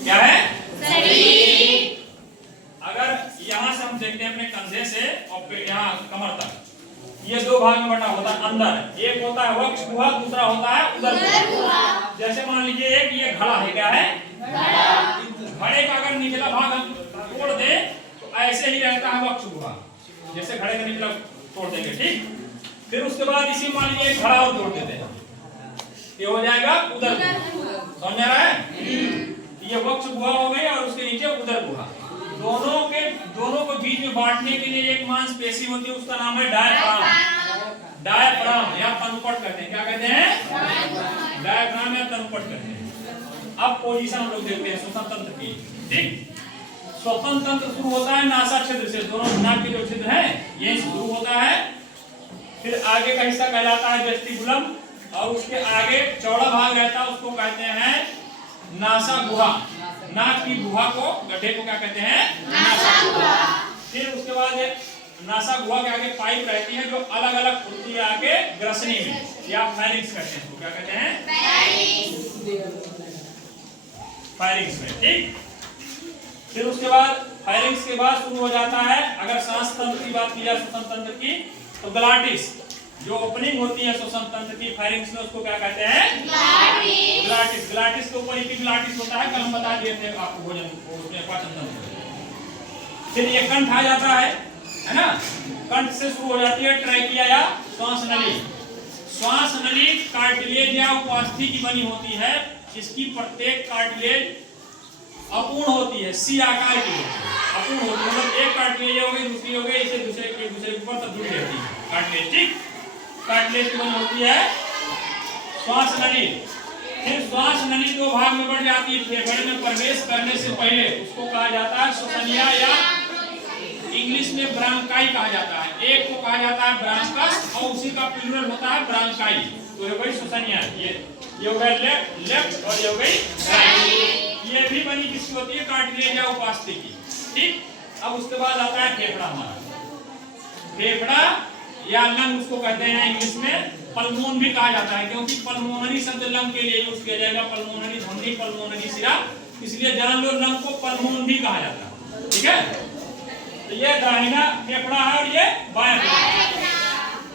क्या है? शरीर। अगर यहाँ से हम देखते हैं अपने कंधे से और यहाँ कमर तक, ये दो भाग में बटा होता है। अंदर एक होता है वक्ष गुहा, दूसरा होता है उदर गुहा। जैसे मान लीजिए एक ये घड़ा है, क्या है? घड़े का अगर निचला भाग हम तोड़ दे तो ऐसे ही रहता है वक्ष गुहा, जैसे घड़े का निचला तोड़ देंगे, ठीक। फिर उसके बाद इसी मान लीजिए एक घड़ा और तोड़ देते हैं, ये हो जाएगा उदर गुहा। समझ आ रहा है? ये वक्ष गुहा हो गई और उसके नीचे उदर गुहा। दोनों को बीच में बांटने के लिए एक मांसपेशी होती है, उसका नाम है डायफ्राम। डायफ्राम या तनुपट कहते हैं। क्या कहते हैं? डायफ्राम या तनुपट कहते हैं। अब पोजीशन हम लोग देखते हैं श्वसन तंत्र की, ठीक। श्वसन तंत्र शुरू होता है नासा छिद्र से, दोनों नाक के जो छिद्र है ये शुरू होता है। फिर आगे का हिस्सा कहलाता है वेस्टिबुलम, और उसके आगे चौड़ा भाग रहता है, उसको कहते हैं नासा गुहा। नाक की गुहा को, गड्ढे को क्या कहते हैं? नासा गुहा। फिर उसके बाद नासा गुहा के आगे पाइप रहती है जो अलग अलग खुलती है आगे ग्रसनी में, या फायरिंग्स कहते हैं। क्या कहते हैं? फायरिंग्स में, ठीक। फिर उसके बाद फायरिंग्स के बाद शुरू हो जाता है, अगर सांस तंत्र की बात की जाए, श्वसन तंत्र की, तो ग्लाटिस जो ओपनिंग होती है श्वसन तंत्र की फायरिंग्स में, उसको क्या कहते हैं? ग्लाटिस। ग्लाटिस के ऊपर एपिग्लाटिस होता है, कल हम बता दिए थे आपको भोजन उसमें पाचन तंत्र। फिर ये कंठ आ जाता है ना। कंठ से शुरू हो जाती है ट्रैकिया या श्वास नली। श्वास नली कार्टिलेज या उपास्थि की बनी होती है। इसकी प्रत्येक कार्टिलेज अपूर्ण होती है, सी आकार की अपूर्ण होती है, मतलब एक कार्टिलेज हो गई, दूसरी हो गई, इसे दूसरे के ऊपर तब जुड़ी रहती है कार्टिलेज, ठीक। कार्टिलेज की बनी होती है श्वास नली। फिर श्वास नली दो भाग में बढ़ जाती है। फेफड़े में प्रवेश करने से पहले उसको कहा जाता है श्वसनिया, या इंग्लिश में ब्रांकाई कहा जाता है। एक को कहा जाता है ब्रांकस और उसी का प्लूरल होता है ब्रांकाई। तो ये वही श्वसनिया, ये हो गया लेफ्ट और ये हो गई राइट। ये भी बनी किसकी होती है? कार्टिलेज या उपास्थि की, ठीक। अब उसके बाद आता है फेफड़ा हमारा। फेफड़ा या लंग उसको कहते हैं, इंग्लिश में पल्मोन भी कहा जाता है, क्योंकि पल्मोनरी शब्द लंग के लिए यूज किया जाएगा। पल्मोनरी ध्वनि, पल्मोनरी शिरा, इसलिए जान लो लंग को पल्मोन भी कहा जाता है, ठीक है। तो ये दाहिना फेफड़ा है और ये बायां फेफड़ा।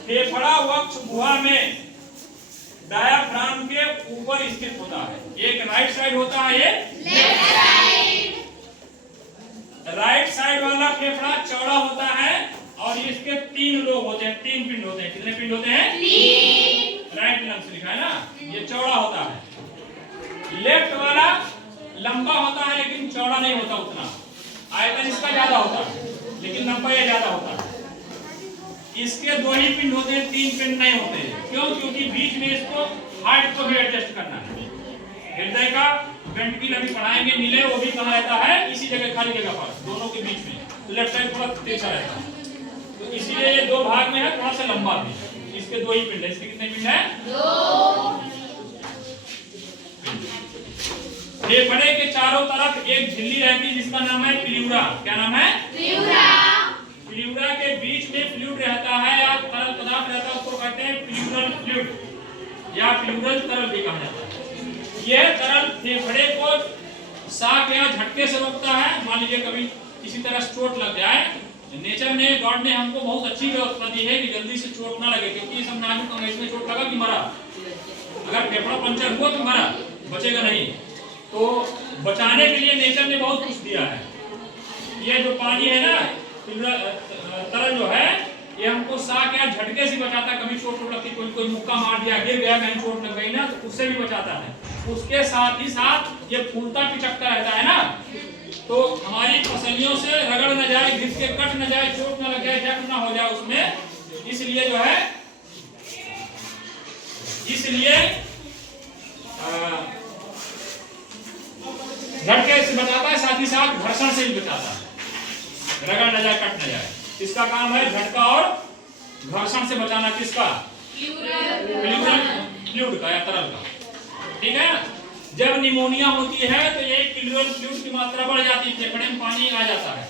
फेफड़ा वक्ष गुहा में डायाफ्राम के ऊपर स्थित होता है। एक राइट साइड होता है, ये लेफ्ट साइड। राइट साइड वाला फेफड़ा चौड़ा होता है और इसके 3 लोब होते हैं, 3 पिंड होते हैं। कितने पिंड होते हैं? 3। राइट लंग्स लिखा है ना, ये चौड़ा होता है। लेफ्ट वाला लंबा होता है लेकिन चौड़ा नहीं होता उतना। आयतन इसका ज्यादा होता है लेकिन लंबा ये ज्यादा होता है। इसके 2 ही पिंड होते हैं, 3 पिंड नहीं होते। क्यों? क्योंकि बीच में इसको हाइट को भी एडजस्ट करना है। हृदय का वेंट्रिकल अभी पढ़ाएंगे, नीले वो भी कहाँ रहता है? इसी जगह, खाली जगह पर, दोनों के बीच में। लेफ्ट साइड थोड़ा तिरछा रहता है, तो इसीलिए ये 2 भाग में है, थोड़ा सा लंबा भी। इसके 2 ही पिंड है। इसके कितने पिंड है? 2। फेफड़े के चारों तरफ एक झिल्ली रहती है जिसका नाम है प्लीउरा। क्या नाम है? प्लीउरा। प्लीउरा के बीच में फ्लूइड रहता है या तरल पदार्थ रहता है, उसको कहते हैं प्लीउरल फ्लूइड या प्लीउरल तरल भी कहा जाता है। यह तरल फेफड़े को शाक या झटके से रोकता है। मान लीजिए कभी किसी तरह चोट लग जाए, नेचर ने, गॉड ने हमको बहुत अच्छी व्यवस्था दी है कि जल्दी से चोट ना लगे, क्योंकि ये सब नाजुक अंग, इसमें चोट लगा कि मरा। अगर फेफड़ा पंचर हुआ तो मरा, बचेगा नहीं। तो बचाने के लिए नेचर ने बहुत कुछ दिया है। ये जो पानी है ना, तरल जो है, ये हमको शाक या झटके से बचाता है। कभी चोट लगती, कोई मुक्का मार दिया, गिर गया, कहीं चोट लग गई ना, तो उससे भी बचाता है। उसके साथ ही साथ ये फूलता पिचकता रहता है ना, तो हमारी पसलियों से रगड़ न जाए, घिस के कट न जाए, चोट न लग जाए, जख्म न हो जाए उसमें। इसलिए जो है, इसलिए झटके से बचाता है, साथ ही साथ घर्षण से भी बचाता है, रगड़ न जाए, कट न जाए। इसका काम है झटका और घर्षण से बचाना। किसका? प्लूरल फ्लूइड का या तरल का, ठीक है। जब निमोनिया होती है तो ये प्लूरल फ्लूइड की मात्रा बढ़ जाती है, फेफड़े में पानी आ जाता है।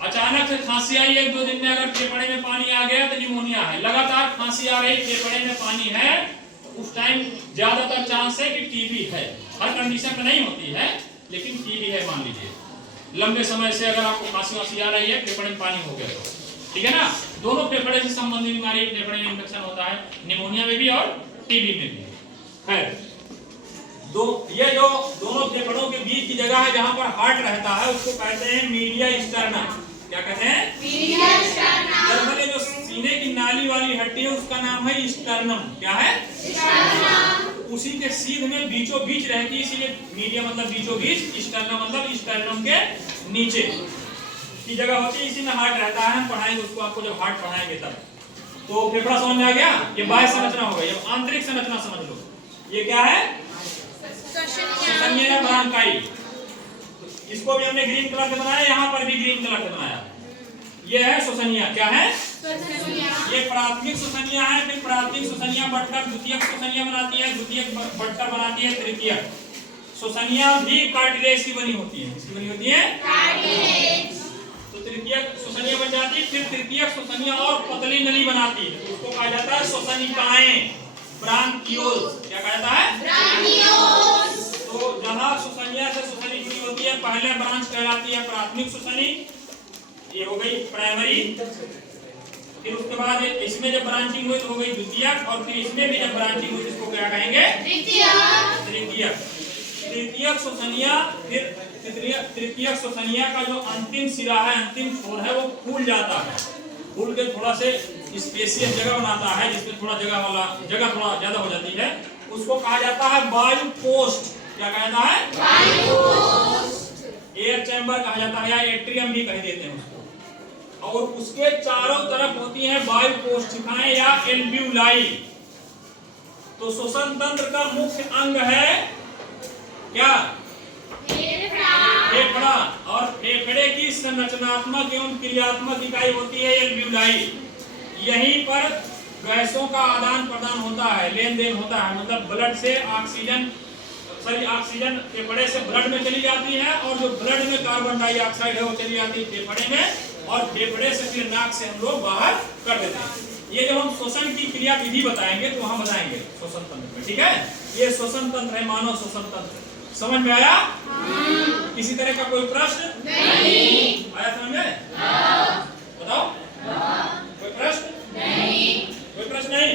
अचानक से खांसी आई 1-2 दिन में, अगर फेफड़े में पानी आ गया तो निमोनिया है। लगातार खांसी आ रही, फेफड़े में पानी है, तो उस टाइम ज्यादातर चांस है कि टीबी है। हर कंडीशन में नहीं होती है, लेकिन है मान लीजिए, लंबे समय से अगर आपको खांसी वांसी आ रही है, फेफड़े में पानी हो गया तो, ठीक है ना, दोनों फेफड़े से संबंधित बीमारी, फेफड़े में इन्फेक्शन होता है, निमोनिया में भी और टीबी में भी है। ये जो दोनों फेफड़ों के बीच की जगह है जहां पर हार्ट रहता है उसको कहते हैं मीडिया स्टर्ना। क्या कहते हैं? Media sterna. दरअसल जो सीने की नाली वाली हड्डी है उसका नाम है स्टर्नम। क्या है? स्टर्नम। उसी के सीध में बीचों बीच रहती है, इसीलिए मीडिया मतलब बीचों बीच, स्टर्नम मतलब स्टर्नम के नीचे की जगह होती है, इसी में हार्ट रहता है। हम पढ़ाएंगे उसको, आपको जब हार्ट पढ़ाएंगे तब। तो फेफड़ा समझ में आ गया? ये बाह्य संरचना हो गई। अब आंतरिक संरचना समझ लो। ये क्या है? श्वसनीय ब्रांकाई। इसको भी हमने ग्रीन कलर से बनाया, यहाँ पर भी ग्रीन कलर से बनाया। ये है श्वसनीय। क्या है? ये प्राथमिक श्वसनीय है, फिर प्राथमिक श्वसनीय बढ़कर द्वितीयक श्वसनीय बनाती है, द्वितीयक बढ़कर बनाती है तृतीयक। श्वसनीय भी कार्टिलेज की बनी होती है। किसकी बनी होती है? कार्टिलेज। तो तृतीयक श्वसनीय बन जाती है, फिर तृतीयक श्वसनीय और पतली नली बनाती है, तो उसको कहा जाता है श्वसनिकाएं, ब्रांकियोल्स। क्या कहा जाता है? ब्रांकियोल्स। तो जहां श्वसनीय से श्वसनी जुड़ी होती है, पहले ब्रांच कहलाती है प्राथमिक श्वसनी, ये हो गई प्राइमरी। फिर उसके बाद इसमें जब ब्रांचिंग हुई तो हो गई द्वितीयक, और फिर इसमें भी जब ब्रांचिंग हुई इसको क्या कहेंगे? तृतीयक। तृतीयक श्वसनीय, फिर तृतीयक श्वसनीय का जो अंतिम सिरा है, अंतिम छोर है, वो फूल जाता है। फूल के थोड़ा से स्पेशियस जगह बनाता है, जिसमें थोड़ा जगह थोड़ा ज्यादा हो जाती है, उसको कहा जाता है वायु पोस्ट। क्या कहा जाता है? वायु पोस्ट। एयर चैम्बर कहा जाता है, या एट्रियम भी कह देते हैं उसको। और उसके चारों तरफ होती है वायु कोष्ठिकाएं या एल्व्यूलाई। तो श्वसन तंत्र का मुख्य अंग है क्या? फेफड़ा। और फेफड़े की संरचनात्मक एवं क्रियात्मक इकाई होती है एल्व्यूलाई। यहीं पर गैसों का आदान प्रदान होता है, लेन देन होता है। मतलब ब्लड से ऑक्सीजन, ऑक्सीजन फेफड़े से ब्लड में चली जाती है, और जो ब्लड में कार्बन डाइऑक्साइड है वो चली जाती है फेफड़े में, और फेफड़े से फिर नाक से हम लोग बाहर कर देते हैं। ये जब हम श्वसन की क्रिया विधि बताएंगे तो वहां बताएंगे श्वसन तंत्र में, ठीक है? ये श्वसन तंत्र है, मानव श्वसन तंत्र। समझ में आया? किसी तरह का कोई प्रश्न नहीं आया? समझ में? बताओ। कोई प्रश्न नहीं? कोई प्रश्न नहीं?